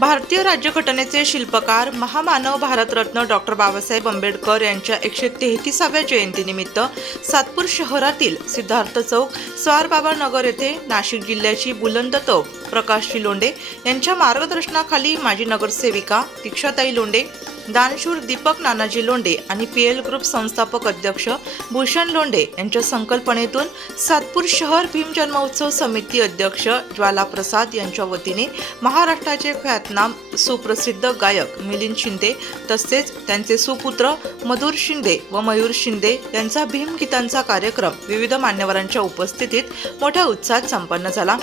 भारतीय राज्यघटनेचे शिल्पकार महामानव भारतरत्न डॉक्टर बाबासाहेब आंबेडकर यांच्या एकशे तेहतीसाव्या जयंतीनिमित्त सातपूर शहरातील सिद्धार्थ चौक स्वारबाबा नगर येथे नाशिक जिल्ह्याची बुलंद तोफ प्रकाश लोंडे यांच्या मार्गदर्शनाखाली माजी नगरसेविका दीक्षाताई लोंडे दानशूर दीपक नानाजी लोंडे आणि पी एल ग्रुप संस्थापक अध्यक्ष भूषण लोंडे यांच्या संकल्पनेतून सातपूर शहर भीम जन्मोत्सव समिती अध्यक्ष ज्वाला प्रसाद यांच्या वतीने महाराष्ट्राचे ख्यातनाम सुप्रसिद्ध गायक मिलिंद शिंदे तसेच त्यांचे सुपुत्र मधुर शिंदे व मयूर शिंदे यांचा भीम गीतांचा कार्यक्रम विविध मान्यवरांच्या उपस्थितीत मोठ्या उत्साहात संपन्न झाला.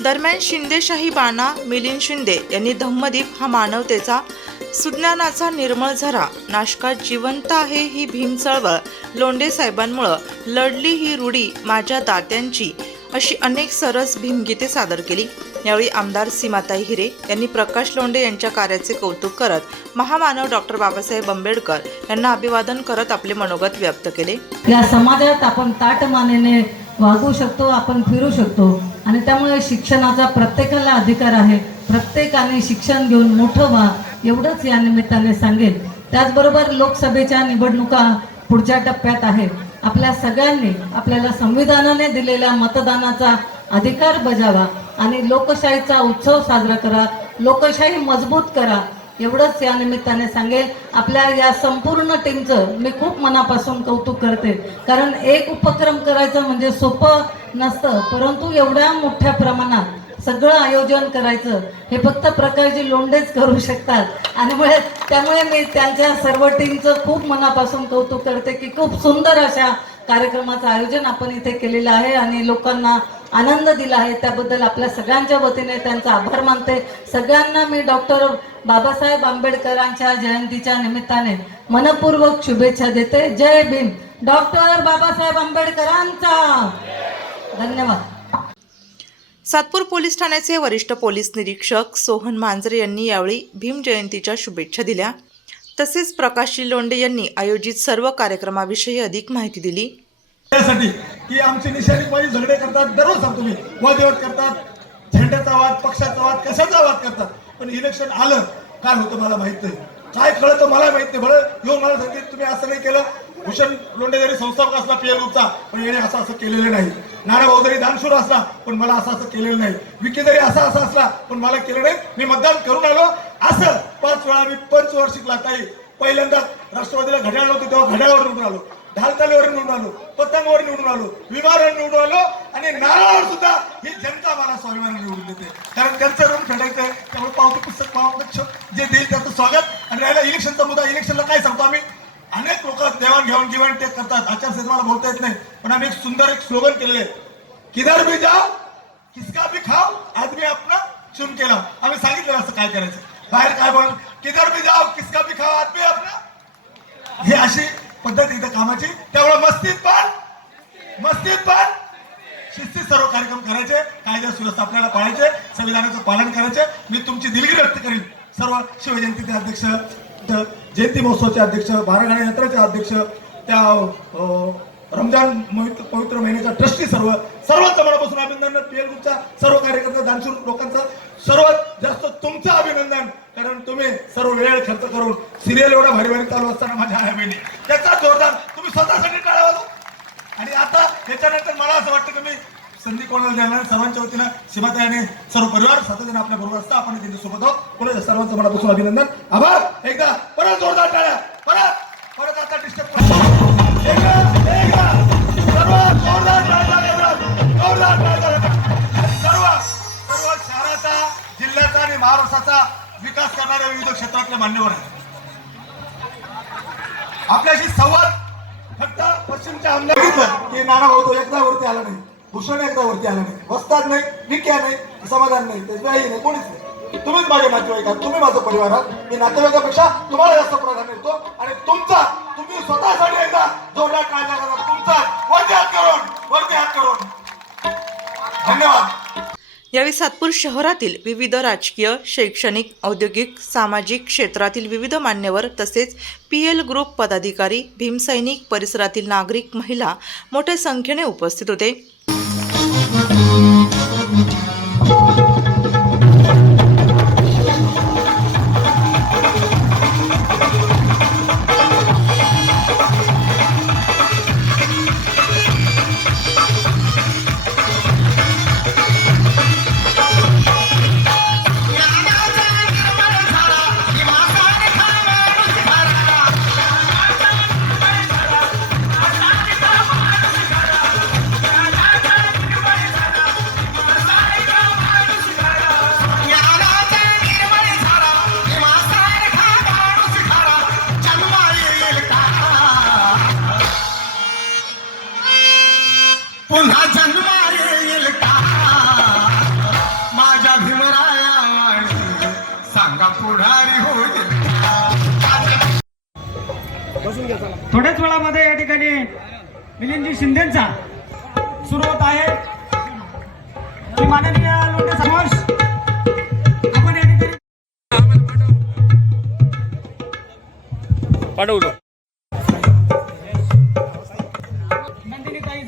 दरम्यान शिंदेशाही बाणा मिलिंद शिंदे यांनी धम्मदीप हा मानवतेचा सुज्ञानाचा निर्मळ झरा. नाशकात जिवंत आहे ही भीम चळवळ. लोंढे साहेबांमुळं लढली ही रूढी माझ्या दात्यांची. अशी अनेक सरस भीमगीते सादर केली. यावेळी आमदार सीमाताई हिरे यांनी प्रकाश लोंढे यांच्या कार्याचे कौतुक करत महामानव डॉक्टर बाबासाहेब आंबेडकर यांना अभिवादन करत आपले मनोगत व्यक्त केले. या समाजात आपण ताटमानेने वागू शकतो आपण फिरू शकतो आणि त्यामुळे शिक्षणाचा प्रत्येकाला अधिकार आहे. प्रत्येकाने शिक्षण घेऊन मोठं व्हा. एवढंच या निमित्ताने सांगेन. त्याचबरोबर लोकसभेच्या निवडणुका पुढच्या टप्प्यात आहेत. आपल्या सगळ्यांनी आपल्याला संविधानाने दिलेल्या मतदानाचा अधिकार बजावा आणि लोकशाहीचा उत्सव साजरा करा. लोकशाही मजबूत करा. एवढंच या निमित्ताने सांगेल आपल्या या संपूर्ण टीमचं मी खूप मनापासून कौतुक करते. कारण एक उपक्रम करायचं म्हणजे सोपं नसतं. परंतु एवढ्या मोठ्या प्रमाणात सगळं आयोजन करायचं. हे फक्त प्रकाशजी लोंढेच करू शकतात. आणि त्यामुळे मी त्यांच्या सर्व टीमचं खूप मनापासून कौतुक करते की खूप सुंदर अशा कार्यक्रमाचं आयोजन आपण इथे केलेलं आहे आणि लोकांना आनंद दिला आहे. त्याबद्दल आपल्या सगळ्यांच्या वतीने त्यांचा आभार मानते. सगळ्यांना मी डॉक्टर बाबासाहेब आंबेडकरांच्या जयंतीच्या निमित्ताने मनपूर्वक शुभेच्छा देते. जय भीम. डॉक्टर बाबासाहेब आंबेडकरांचा. धन्यवाद. सातपूर पोलीस ठाण्याचे वरिष्ठ पोलीस निरीक्षक सोहन मांजरे यांनी यावेळी भीम जयंतीच्या शुभेच्छा दिल्या. तसेच प्रकाश लोंडे यांनी आयोजित सर्व कार्यक्रमाविषयी अधिक माहिती दिली. त्यासाठी की आमची निशाणी वाईज झगडे करतात दररोज सांगतो मी. वादविवाद करतात झेंड्याचा वाद पक्षाचा वाद कशाचा वाद करतात? पण इलेक्शन आलं काय होतं मला माहीत नाही. काय कळतं मला माहीत नाही. बरं येऊन मला सांगितलं तुम्ही असं नाही केलं. भूषण लोंडे जरी संस्थापक असला पी ग्रुपचा पण याने असं असं केलेलं नाही. नाना भाऊ जरी दानशूर असला पण मला असं असं केलेलं नाही. विकी जरी असा असा असला पण मला केलं नाही. मी मतदान करून आलो. असं पाच वेळा मी पंच वर्षिकला ताई पहिल्यांदा राष्ट्रवादीला घड्याळ नव्हतं तेव्हा घड्याळावर निवडून आलो. ढालतालीवर निवडून आलो. पतंगवर निवडून आलो. विमानावर निवडून आलो. आणि नारळावर सुद्धा ही जनता मला स्वाभिमान निवडून देते. कारण त्यांचं ऋण फेडायचं आहे. त्यामुळे पावती पुस्तक पावती जे देईल त्याचं स्वागत. आणि राहिला इलेक्शनचा मुद्दा. इलेक्शनला काय सांगतो आम्ही? अनेक लोक देवाणघेवाण घेवाण गिवाण ते करतात. आचारसंहिता मला बोलता येत नाही. पण आम्ही एक सुंदर एक स्लोगन केलेले किधर भी जा किसका भी खाओ आदमी आपला चुन केला. आम्ही सांगितलं असं काय करायचं. बाहेर काय बोल किधर भी जाओ किसका भी खाओ आदमी आपला. ही अशी पद्धत इथं कामाची. त्यामुळे मस्तीत पण मस्तीत पण. शिस्तीत सर्व कार्यक्रम करायचे. कायदा सुव्यवस्था आपल्याला पाळायचे. संविधानाचं पालन करायचे. मी तुमची दिलगिरी व्यक्त करीन. सर्व शिवजयंतीचे अध्यक्ष जयंती महोत्सवचे अध्यक्ष बारागाणे यात्राचे अध्यक्ष त्या रमजान पवित्र महिन्याचा ट्रस्टी सर्व सर्वांचं मनापासून अभिनंदन. पीएल ग्रुपचा सर्व कार्यकर्ता दानशूर लोकांचं सर्वात जास्त तुमचं अभिनंदन. कारण तुम्ही सर्व वेळ खर्च करून सिरियल एवढा भारी भारी चालू असताना माझ्या आया बहिणी त्याचा जोरदार तुम्ही स्वतःसाठी टाळा आणि आता याच्यानंतर मला असं वाटतं की मी संधी कोणाला देणार? सर्वांच्या वतीनं सीमाताई आणि सर्व परिवार सातत्याने आपल्या बरोबर असता आपण त्यांच्यासोबत आहोत. कोणाच्या सर्वांचं मनापासून अभिनंदन? आभार. एकदा परत जोरदार टाळ्या. परत परत आता डिस्टर्ब सर्व जोरदार जोरदार सर्व सर्व शहराचा जिल्ह्याचा आणि महाराष्ट्राचा विकास करणाऱ्या विविध क्षेत्रातले मान्यवर आहेत. आपल्याशी संवाद फक्त पश्चिमच्या आमदार की नाना भाऊ तो एकदा वरती आला नाही. भूषण एकदा वरती आला नाही. वस्ताद नाही विक्या नाही समाधान नाही त्याशिवाय नाही कोणीच नाही. तुम्हीच माझे नातेवाईक आहात तुम्ही माझा परिवार आहात. मी नातेवाईकापेक्षा तुम्हाला जास्त प्राधान्य देतो. आणि तुमचा तुम्ही स्वतःसाठी एकदा जोरदार काय करा. तुमचा वरती हात करून वरती हात करून. धन्यवाद. यावेळी सातपूर शहरातील विविध राजकीय शैक्षणिक औद्योगिक सामाजिक क्षेत्रातील विविध मान्यवर तसेच पी एल ग्रुप पदाधिकारी भीमसैनिक परिसरातील नागरिक महिला मोठ्या संख्येने उपस्थित होते. सुरू होत आहे. मी माननीय लोटे समाज आपण या ठिकाणी नंदिनी ताई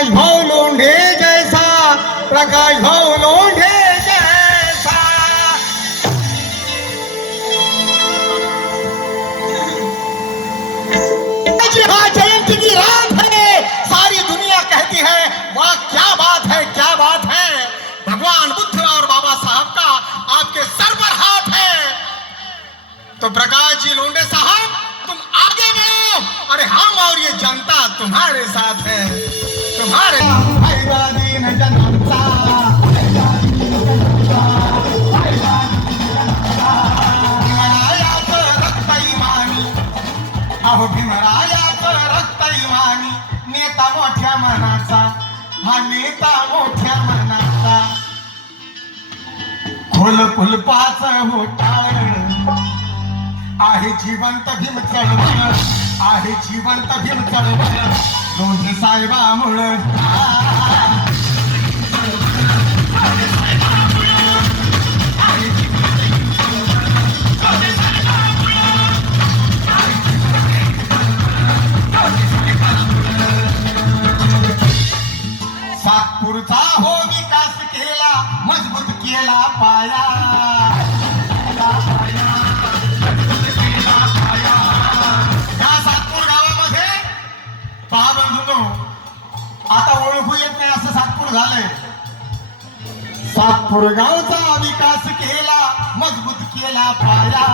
प्रकाश भाऊ लोंढे जैसा प्रकाश भाऊ हा मोठ्या मनाचा. खोल कुलपाच होटाळ आहे जिवंत भीम चळवळ. आहे जिवंत भीम चळवळ. लोढे साहेबामुळं. नागपूरचा हो विकास केला मजबूत केला पाया. या सातपूर गावामध्ये पहा बंधूंनो आता ओळखू येत नाही असं सातपूर झालंय. सातपूर गावचा विकास केला मजबूत केला पाया.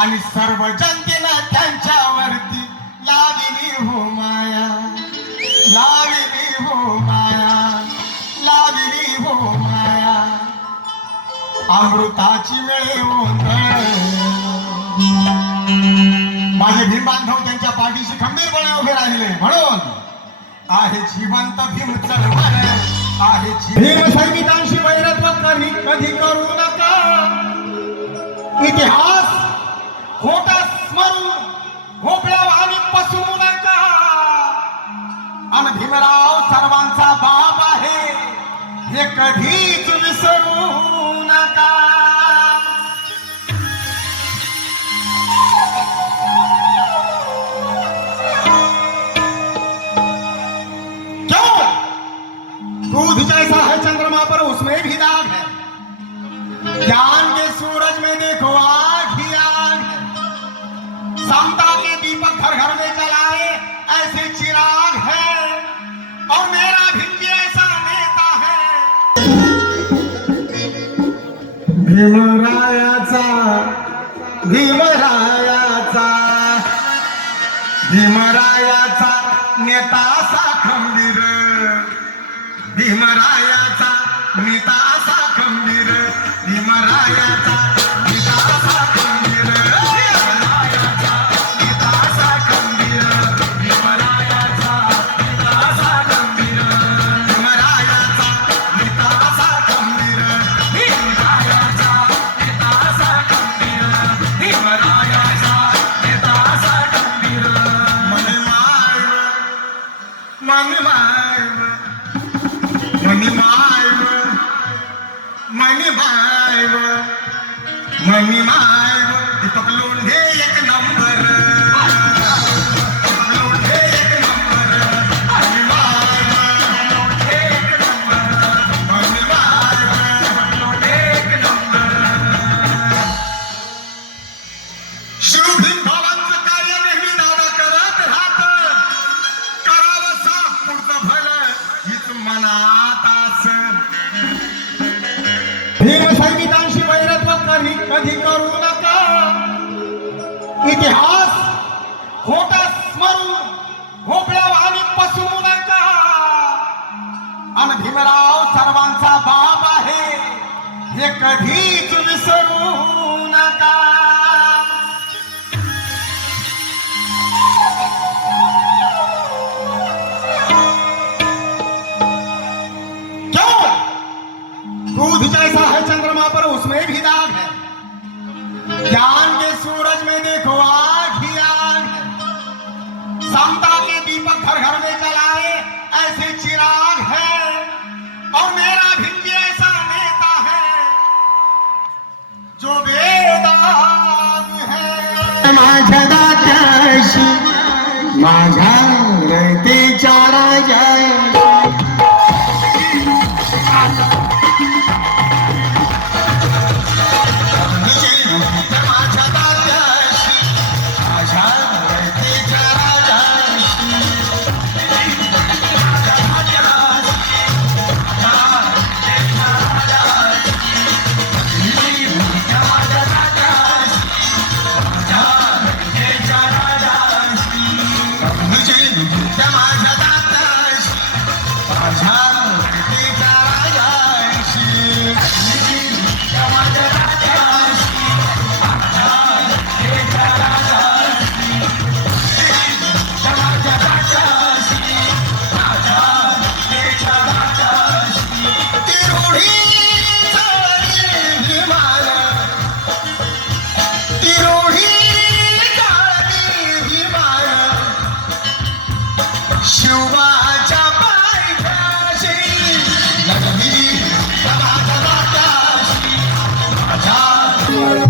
आणि सर्व जनतेनं त्यांच्यावरती लाविली हो माया. लाविली हो माया लाविली हो माया. अमृताची मिळे माझे भीम बांधव त्यांच्या पाठीशी खंबीरपणे उभे राहिले. म्हणून आहे जिवंत भीम चळवळ आहे भीम सैनिकांशी वैरत्व कधी कधी करू नका. इतिहास खोटा स्मरून भोपळ्या आणि पसरू नका. आणि भीमराव हे कधीच विसरू नका। दूध जैसा है चंद्रमा, पर उसमें भी दाग है। ज्ञान के सूरज में देखो भीमरायाचा भीमरायाचा भीमरायाचा नेता कधीच विसरू नका। क्यों? दूध जैसा है चंद्रमा, पर उसमें भी दाग है। ज्ञान के माझ्या रयतेच्या Kita Thank.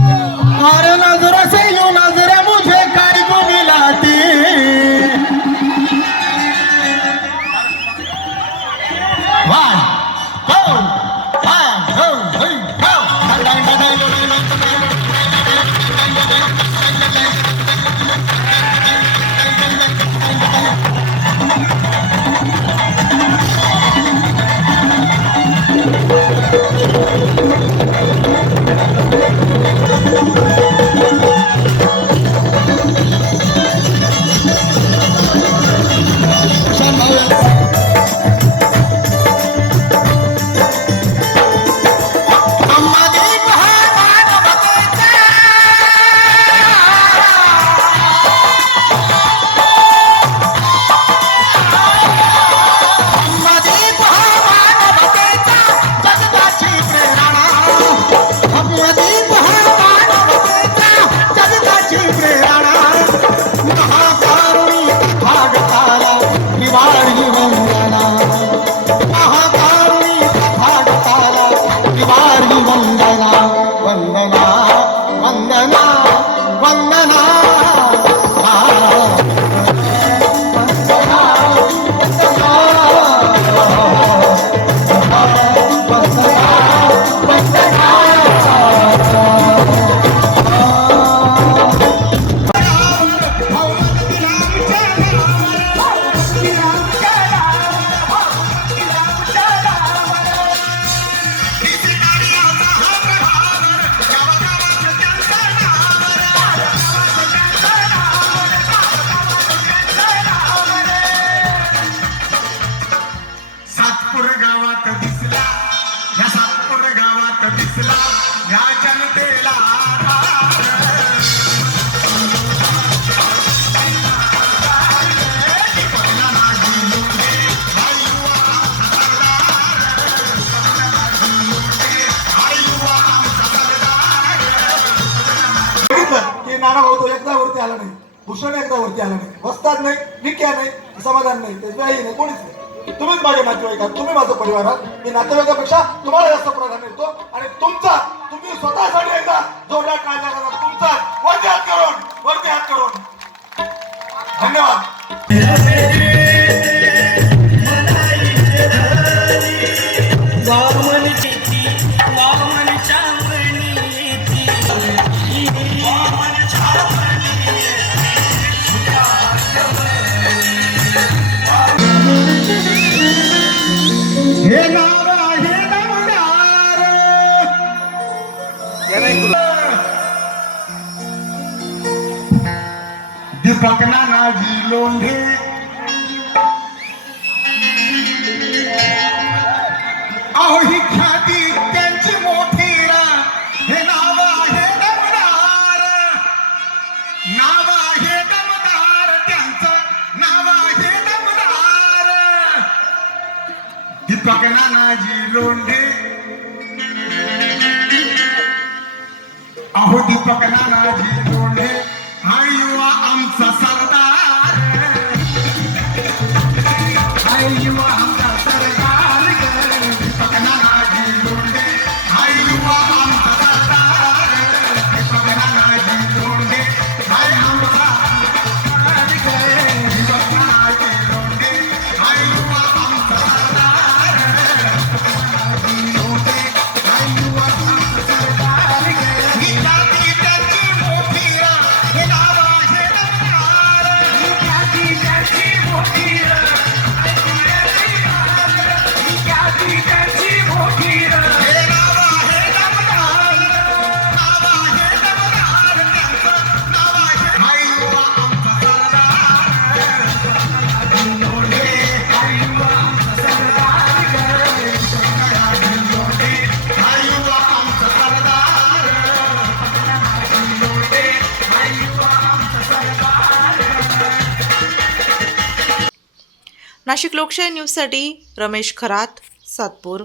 समाधान नाही त्याची आई नाही कोणीच नाही. तुम्हीच माझे नातेवाईक आहात तुम्ही माझं परिवार आहात. मी नातेवाईकापेक्षा तुम्हाला जास्त प्राधान्य देतो आणि तुमचा तुम्ही स्वतःसाठी एकदा जोरदार काय करा तुमचा वरती हात करून वरती हात करून. धन्यवाद. पकना नाजी लोंढे। नाशिक लोकशाही न्यूजसाठी रमेश खरात सातपूर.